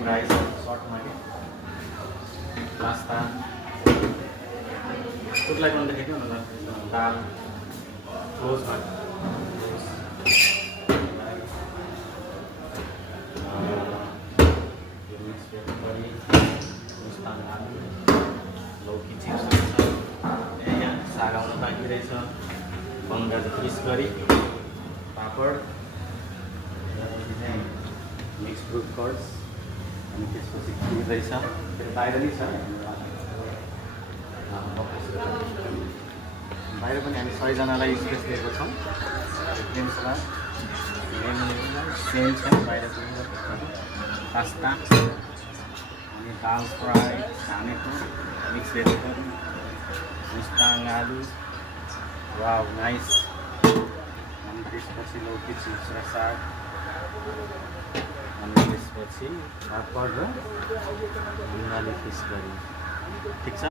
Plain rice सर्टमा के pasta कुटलाई पनि देखेको होला दाल रोज भात लौकी चिप्स रहेछ यहाँ साग आउन बाँकी रहेछ बङ्गाल फिस गरी पापड मिक्स फ्रुट कर्ड्स अनि त्यसपछि खिर रहेछ त्यो बाहिर नै छ बाहिर पनि हामी 6जनालाई स्पेस दिएको छौँ गेम्समा सेम छ बाहिर पनि पास्ता अनि दाल फ्राई खानेको मिक्स भेजिटेबल मुस्ताङ आलु वाउ नाइस अनि त्यसपछि लौकी चिप्स र साग अनि त्यसपछि पापड र बङ्गाली फिस करी ठिक छ।